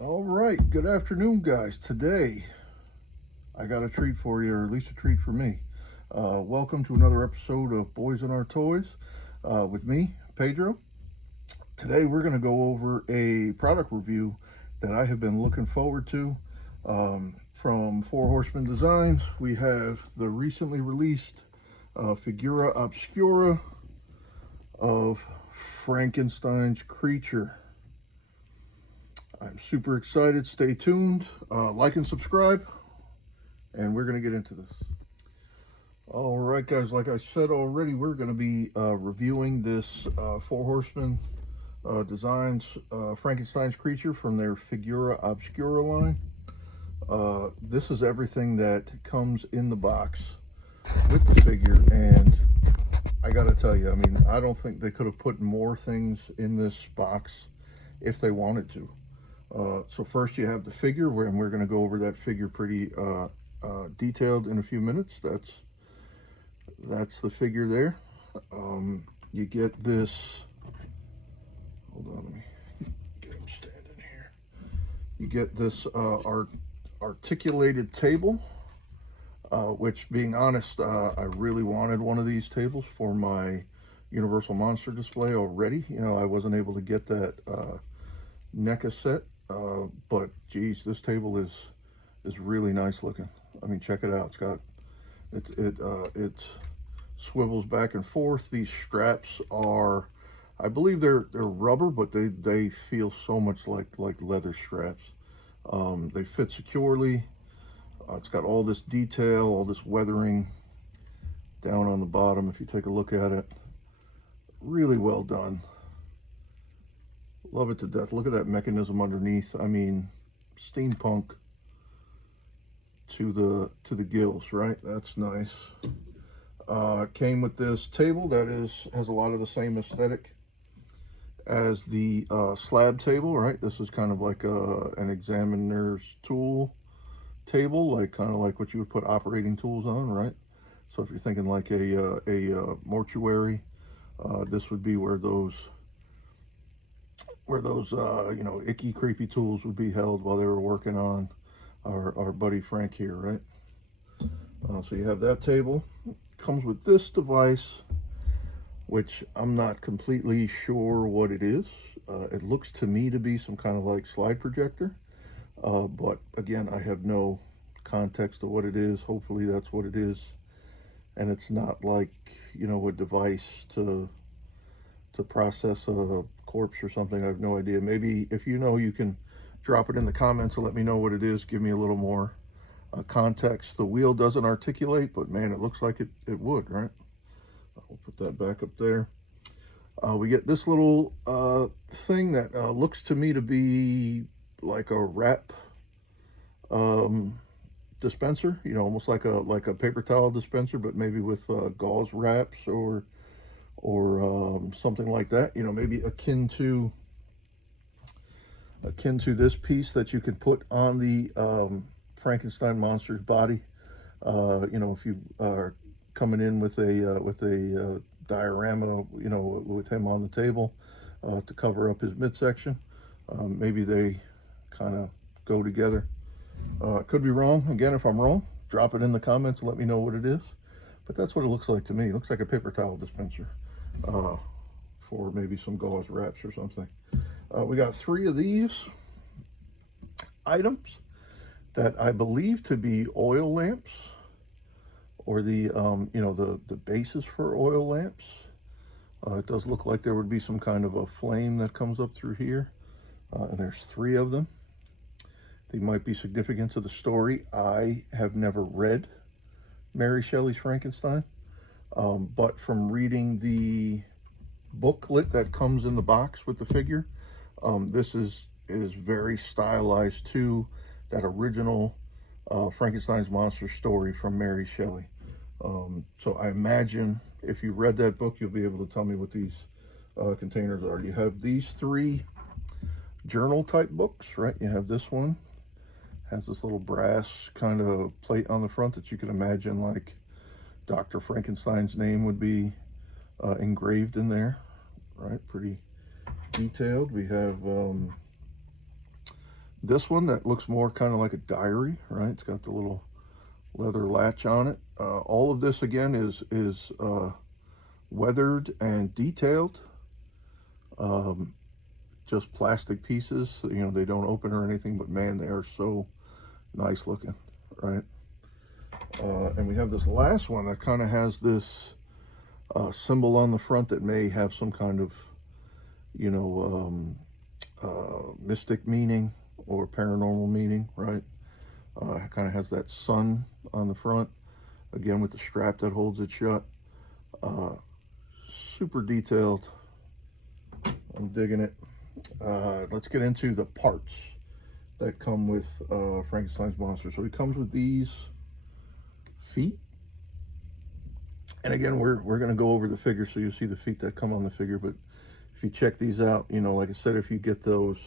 All right, good afternoon, guys. Today, I got a treat for you, or at least a treat for me. Welcome to another episode of Boys and Our Toys with me, Pedro. Today, we're going to go over a product review that I have been looking forward to. From Horsemen Designs, we have the recently released Figura Obscura of Frankenstein's creature. I'm super excited. Stay tuned. Like and subscribe, and we're going to get into this. All right, guys, like I said already, we're going to be reviewing this Horsemen Designs Frankenstein's creature from their Figura Obscura line. This is everything that comes in the box with the figure, and I got to tell you, I mean, I don't think they could have put more things in this box if they wanted to. So first you have the figure, and we're going to go over that figure pretty detailed in a few minutes. That's the figure there. You get this, hold on, let me get him standing here. You get this articulated table, which, being honest, I really wanted one of these tables for my Universal Monster display already. You know, I wasn't able to get that NECA set. But geez, this table is really nice looking. I mean, check it out. It's got it swivels back and forth. These straps are, I believe they're rubber, but they feel so much like leather straps. They fit securely. It's got all this detail, all this weathering down on the bottom. If you take a look at it, really well done. Love it to death. Look at that mechanism underneath. I mean, steampunk to the gills, right? That's nice. Came with this table that has a lot of the same aesthetic as the slab table, right? This is kind of like an examiner's tool table, kind of like what you would put operating tools on, right? So if you're thinking like a mortuary, this would be where those you know, icky, creepy tools would be held while they were working on our buddy Frank here, right? So you have that table. Comes with this device, which I'm not completely sure what it is. It looks to me to be some kind of like slide projector, but again, I have no context of what it is. Hopefully that's what it is, and it's not like, you know, a device to process a corpse or something. I have no idea. Maybe if you know, you can drop it in the comments and let me know what it is. Give me a little more context. The wheel doesn't articulate, but man, it looks like it would, right? We'll put that back up there. We get this little thing that looks to me to be like a wrap dispenser, you know, almost like a paper towel dispenser, but maybe with gauze wraps or something like that, you know, maybe akin to this piece that you could put on the Frankenstein monster's body. You know, if you are coming in with a diorama, you know, with him on the table to cover up his midsection, maybe they kind of go together. Could be wrong. Again, if I'm wrong, drop it in the comments and let me know what it is. But that's what it looks like to me. It looks like a paper towel dispenser for maybe some gauze wraps or something. We got 3 of these items that I believe to be oil lamps, or the you know, the bases for oil lamps. It does look like there would be some kind of a flame that comes up through here, and there's 3 of them. They might be significant to the story. I have never read Mary Shelley's Frankenstein, but from reading the booklet that comes in the box with the figure, this is very stylized to that original Frankenstein's monster story from Mary Shelley. So I imagine if you read that book, you'll be able to tell me what these containers are. You have these three journal type books, right? You have this one, has this little brass kind of plate on the front that you can imagine like Dr. Frankenstein's name would be engraved in there, right? Pretty detailed. We have this one that looks more kind of like a diary, right? It's got the little leather latch on it. All of this again is weathered and detailed. Just plastic pieces, you know, they don't open or anything, but man, they are so nice looking, right? And we have this last one that kind of has this symbol on the front that may have some kind of, you know, mystic meaning or paranormal meaning, right? It kind of has that sun on the front, again with the strap that holds it shut. Super detailed. I'm digging it. Let's get into the parts that come with Frankenstein's monster. So he comes with these feet, and again we're going to go over the figure so you see the feet that come on the figure. But if you check these out, you know, like I said, if you get those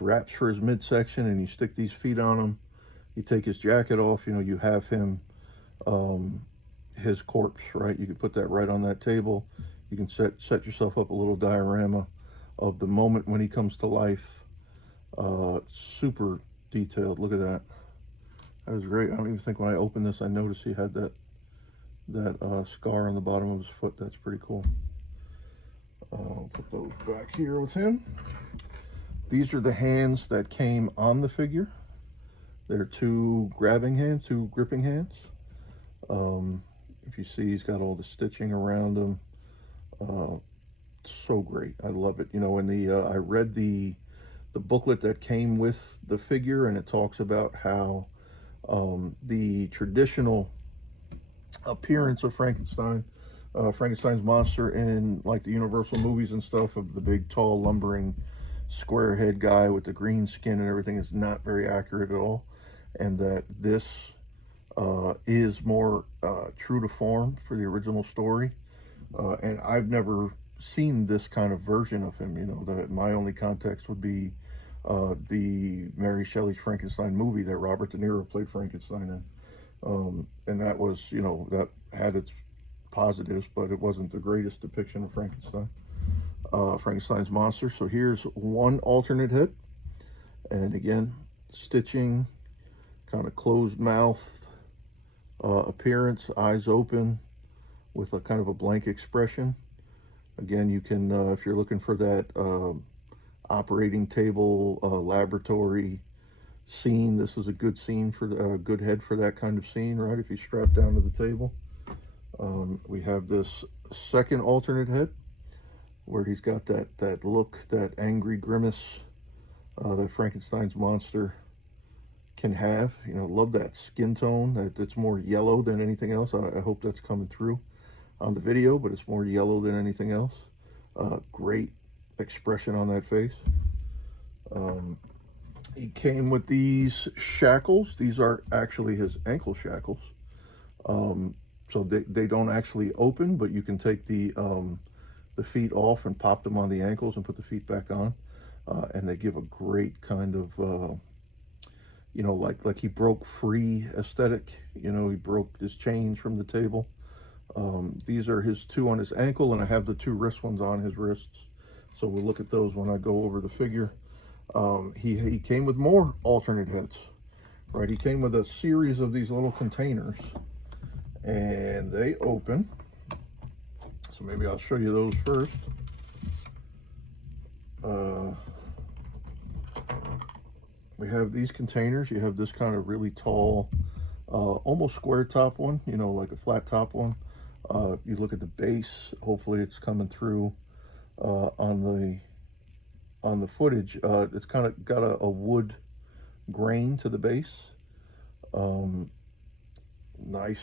wraps for his midsection and you stick these feet on him, you take his jacket off, you know, you have him his corpse, right? You can put that right on that table. You can set yourself up a little diorama of the moment when he comes to life. Super detailed. Look at that. That was great. I don't even think when I opened this I noticed he had that scar on the bottom of his foot. That's pretty cool. I'll put those back here with him. These are the hands that came on the figure. They're two grabbing hands, two gripping hands. If you see, he's got all the stitching around him. So great. I love it. You know, in the I read the booklet that came with the figure, and it talks about how the traditional appearance of Frankenstein's monster in like the Universal movies and stuff, of the big tall lumbering square head guy with the green skin and everything, is not very accurate at all, and that this is more true to form for the original story. And I've never seen this kind of version of him. You know, that my only context would be the Mary Shelley's Frankenstein movie that Robert De Niro played Frankenstein in. And that was, you know, that had its positives, but it wasn't the greatest depiction of Frankenstein's monster. So here's one alternate head, and again, stitching, kind of closed mouth appearance, eyes open with a kind of a blank expression. Again, you can, if you're looking for that operating table, laboratory scene, this is a good scene for a good head for that kind of scene, right? If you strap down to the table. We have this second alternate head where he's got that look, that angry grimace that Frankenstein's monster can have. You know, love that skin tone. It's more yellow than anything else. I hope that's coming through on the video, but it's more yellow than anything else. Great expression on that face. He came with these shackles. These are actually his ankle shackles. So they don't actually open, but you can take the feet off and pop them on the ankles and put the feet back on, and they give a great kind of you know, like he broke free aesthetic. You know, he broke his chains from the table. These are his two on his ankle, and I have the two wrist ones on his wrists. So we'll look at those when I go over the figure. He came with more alternate heads, right? He came with a series of these little containers, and they open. So maybe I'll show you those first. We have these containers. You have this kind of really tall, almost square top one, you know, like a flat top one. You look at the base, hopefully it's coming through on the footage. It's kind of got a wood grain to the base. Um, nice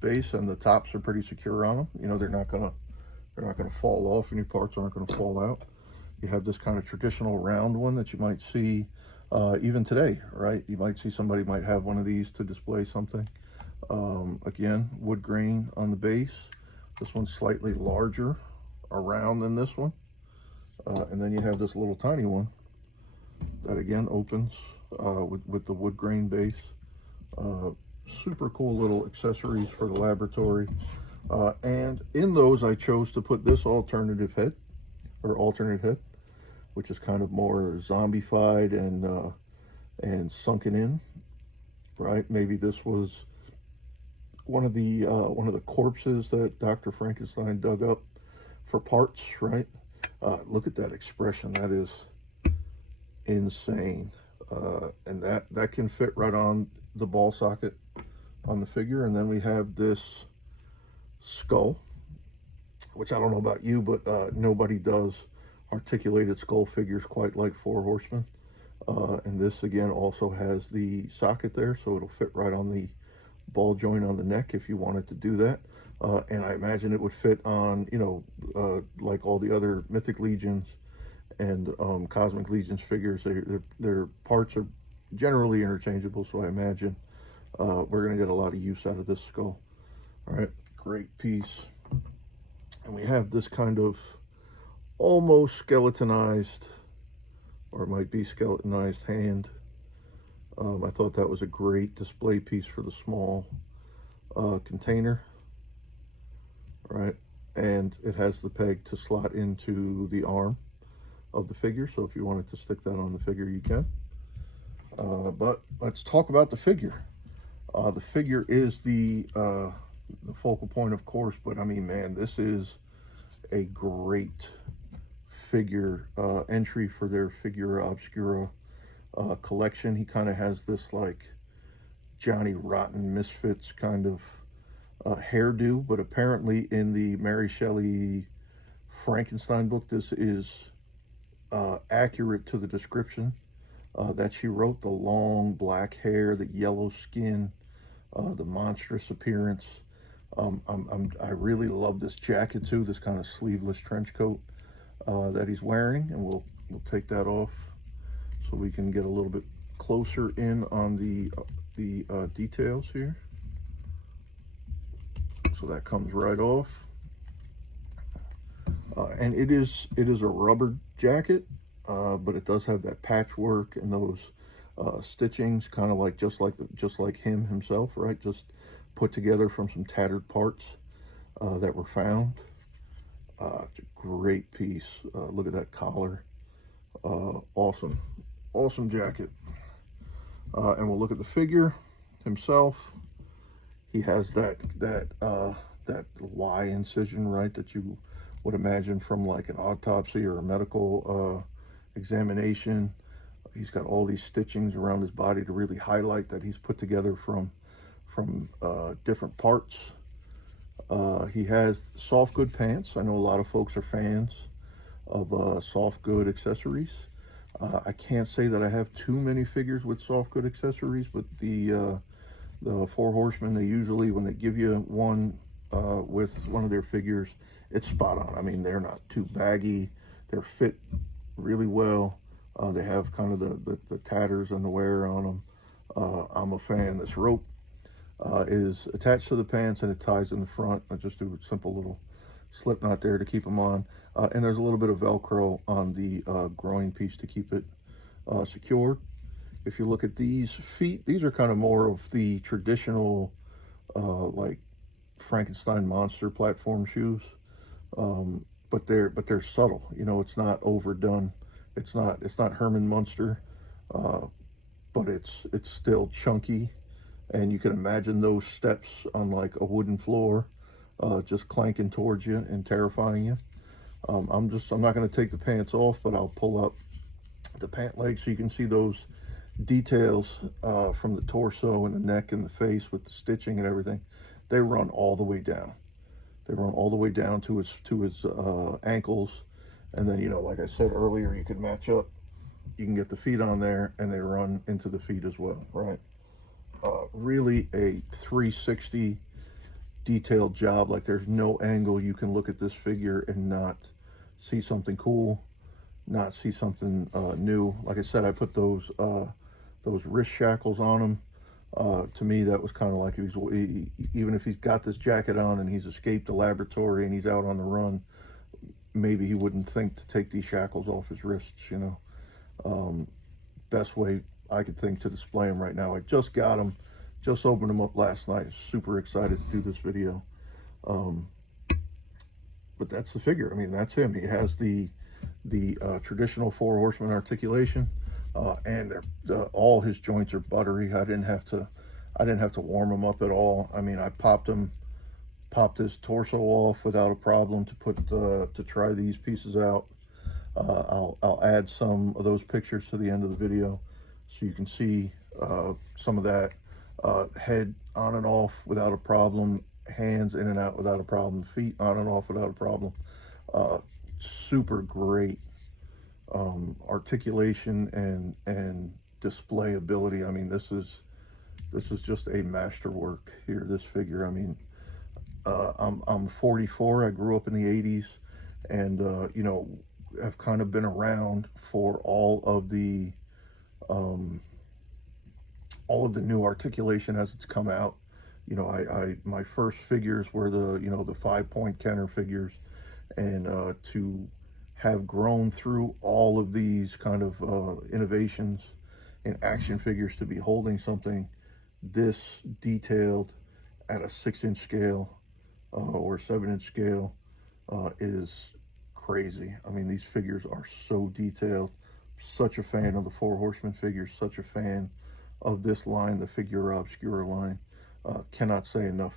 base, and the tops are pretty secure on them. You know, they're not gonna fall off. Any parts aren't gonna fall out. You have this kind of traditional round one that you might see even today, right? You might see somebody might have one of these to display something. Again, wood grain on the base. This one's slightly larger around than this one. And then you have this little tiny one that again opens with the wood grain base. Super cool little accessories for the laboratory. And in those, I chose to put this alternate head, which is kind of more zombified and sunken in, right? Maybe this was one of the corpses that Dr. Frankenstein dug up for parts, right? Look at that expression. That is insane. And that can fit right on the ball socket on the figure. And then we have this skull, which I don't know about you, but nobody does articulated skull figures quite like Four Horsemen. And this again also has the socket there, so it'll fit right on the ball joint on the neck if you wanted to do that. And I imagine it would fit on, you know, like all the other Mythic Legions and Cosmic Legions figures. Their parts are generally interchangeable, so I imagine we're going to get a lot of use out of this skull. All right, great piece. And we have this kind of almost skeletonized, or it might be skeletonized hand. I thought that was a great display piece for the small container, right? And it has the peg to slot into the arm of the figure, so if you wanted to stick that on the figure, you can. But let's talk about the figure. The figure is the focal point, of course, but I mean, man, this is a great figure entry for their Figura Obscura collection. He kind of has this like Johnny Rotten Misfits kind of hairdo, but apparently in the Mary Shelley Frankenstein book, this is accurate to the description that she wrote. The long black hair, the yellow skin, the monstrous appearance. I really love this jacket too, this kind of sleeveless trench coat that he's wearing, and we'll take that off so we can get a little bit closer in on the details here. So that comes right off, and it is a rubber jacket, but it does have that patchwork and those stitchings, kind of like just like him himself, right? Just put together from some tattered parts that were found. It's a great piece. Look at that collar. Awesome jacket. And we'll look at the figure himself. He has that Y incision, right, that you would imagine from like an autopsy or a medical examination. He's got all these stitchings around his body to really highlight that he's put together from different parts. He has soft good pants. I know a lot of folks are fans of soft good accessories. I can't say that I have too many figures with soft good accessories, but the Four Horsemen, they usually, when they give you one with one of their figures, it's spot on. I mean, they're not too baggy. They're fit really well. They have kind of the tatters and the wear on them. I'm a fan. This rope is attached to the pants and it ties in the front. I just do a simple little slip knot there to keep them on. And there's a little bit of Velcro on the groin piece to keep it secured. If you look at these feet, these are kind of more of the traditional like Frankenstein monster platform shoes, but they're subtle. You know, it's not overdone. It's not Herman Munster, but it's still chunky, and you can imagine those steps on like a wooden floor, just clanking towards you and terrifying you. I'm not going to take the pants off, but I'll pull up the pant leg so you can see those details from the torso and the neck and the face with the stitching and everything. They run all the way down. They run all the way down to his ankles, and then, you know, like I said earlier, you could match up you can get the feet on there and they run into the feet as well, right? Really a 360 detailed job. Like there's no angle you can look at this figure and not see something cool, not see something new. Like I said, I put those wrist shackles on him. To me, that was kind of like even if he's got this jacket on and he's escaped the laboratory and he's out on the run, maybe he wouldn't think to take these shackles off his wrists, you know. Best way I could think to display him right now. I just got him, just opened him up last night. Super excited to do this video. But that's the figure. I mean, that's him. He has the traditional four horsemen articulation, and all his joints are buttery. I didn't have to warm him up at all. I mean, I popped his torso off without a problem to try these pieces out. I'll add some of those pictures to the end of the video so you can see some of that. Head on and off without a problem, hands in and out without a problem, feet on and off without a problem. Super great articulation and display ability. I mean, this is just a masterwork here, this figure. I mean, I'm 44. I grew up in the 80s, and you know, have kind of been around for all of the new articulation as it's come out. You know, my first figures were the 5-point Kenner figures, and to have grown through all of these kind of innovations in action figures, to be holding something this detailed at a 6-inch scale or 7-inch scale is crazy. I mean, these figures are so detailed. Such a fan of the Four Horsemen figures, such a fan of this line, the Figura Obscura line. Cannot say enough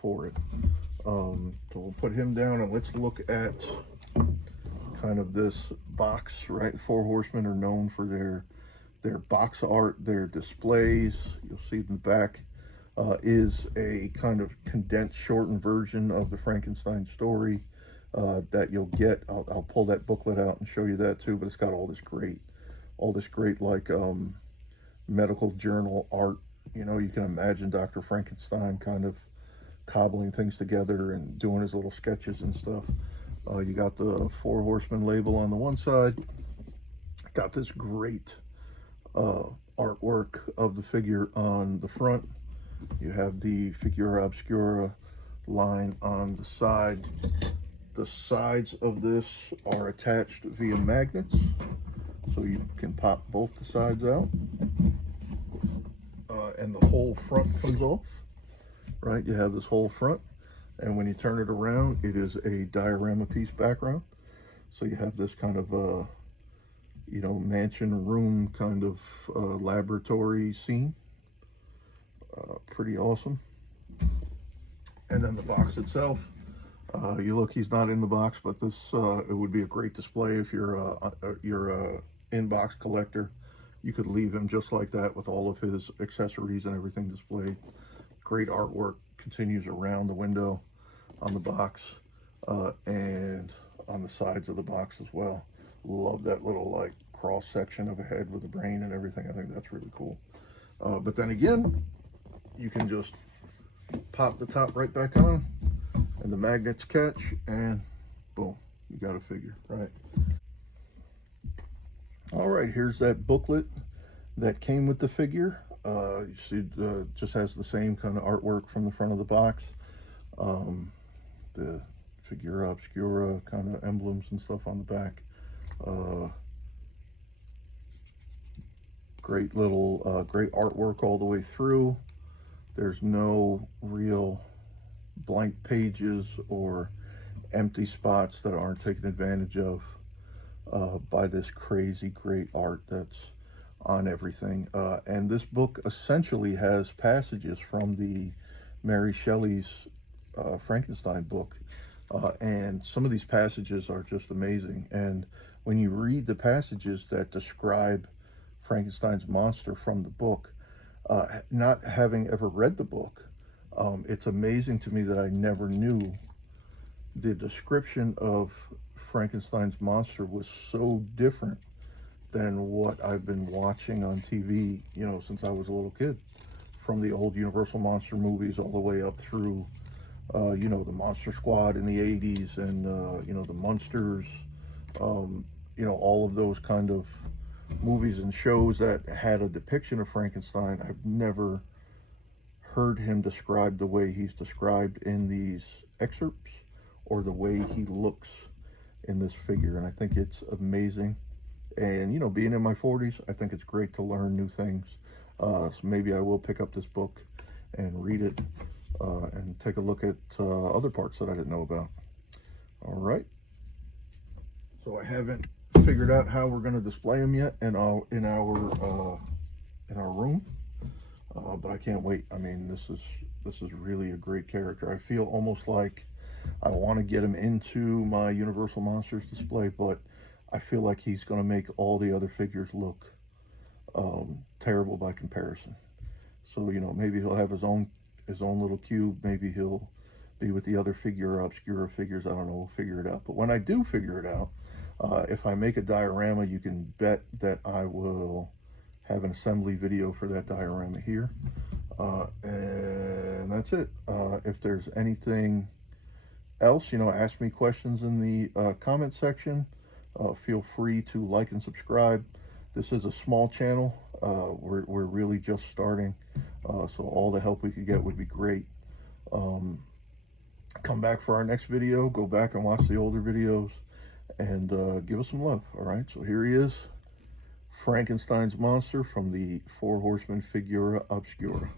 for it. So we'll put him down and let's look at kind of this box, right? Four Horsemen are known for their box art, their displays. You'll see in the back is a kind of condensed, shortened version of the Frankenstein story that you'll get. I'll pull that booklet out and show you that too, but it's got all this great like medical journal art. You know, you can imagine Dr. Frankenstein kind of cobbling things together and doing his little sketches and stuff. You got the Four Horsemen label on the one side. Got this great artwork of the figure on the front. You have the Figura Obscura line on the side. The sides of this are attached via magnets, so you can pop both the sides out, and the whole front comes off, right? You have this whole front, and when you turn it around, it is a diorama piece background. So you have this kind of mansion room kind of laboratory scene. Pretty awesome. And then the box itself, you look, he's not in the box, but this it would be a great display if you're a in-box collector. You could leave him just like that with all of his accessories and everything displayed. Great artwork continues around the window on the box and on the sides of the box as well. Love that little like cross section of a head with a brain and everything. I think that's really cool. But then again, you can just pop the top right back on and the magnets catch, and boom, you got a figure, right? All right, here's that booklet that came with the figure. You see, just has the same kind of artwork from the front of the box. The Figura Obscura kind of emblems and stuff on the back. Great artwork all the way through. There's no real blank pages or empty spots that aren't taken advantage of by this crazy great art that's on everything. And this book essentially has passages from the Mary Shelley's Frankenstein book, and some of these passages are just amazing. And when you read the passages that describe Frankenstein's monster from the book, not having ever read the book, it's amazing to me that I never knew the description of Frankenstein's monster was so different than what I've been watching on TV, you know, since I was a little kid, from the old Universal Monster movies all the way up through, you know, the Monster Squad in the 80s and, you know, the Munsters, you know, all of those kind of movies and shows that had a depiction of Frankenstein. I've never heard him described the way he's described in these excerpts or the way he looks in this figure, and I think it's amazing. And you know, being in my 40s, I think it's great to learn new things. So maybe I will pick up this book and read it and take a look at other parts that I didn't know about. All right. So I haven't figured out how we're going to display them yet in our room, but I can't wait. I mean, this is really a great character. I feel almost like I want to get him into my Universal Monsters display, but I feel like he's going to make all the other figures look terrible by comparison. So, you know, maybe he'll have his own little cube. Maybe he'll be with the other Figura Obscura figures. I don't know. We'll figure it out. But when I do figure it out, if I make a diorama, you can bet that I will have an assembly video for that diorama here. And that's it. If there's anything else, you know, ask me questions in the comment section. Feel free to like and subscribe. This is a small channel. We're really just starting, so all the help we could get would be great. Come back for our next video. Go back and watch the older videos and give us some love. All right, so here he is, Frankenstein's monster from the Four Horsemen Figura Obscura.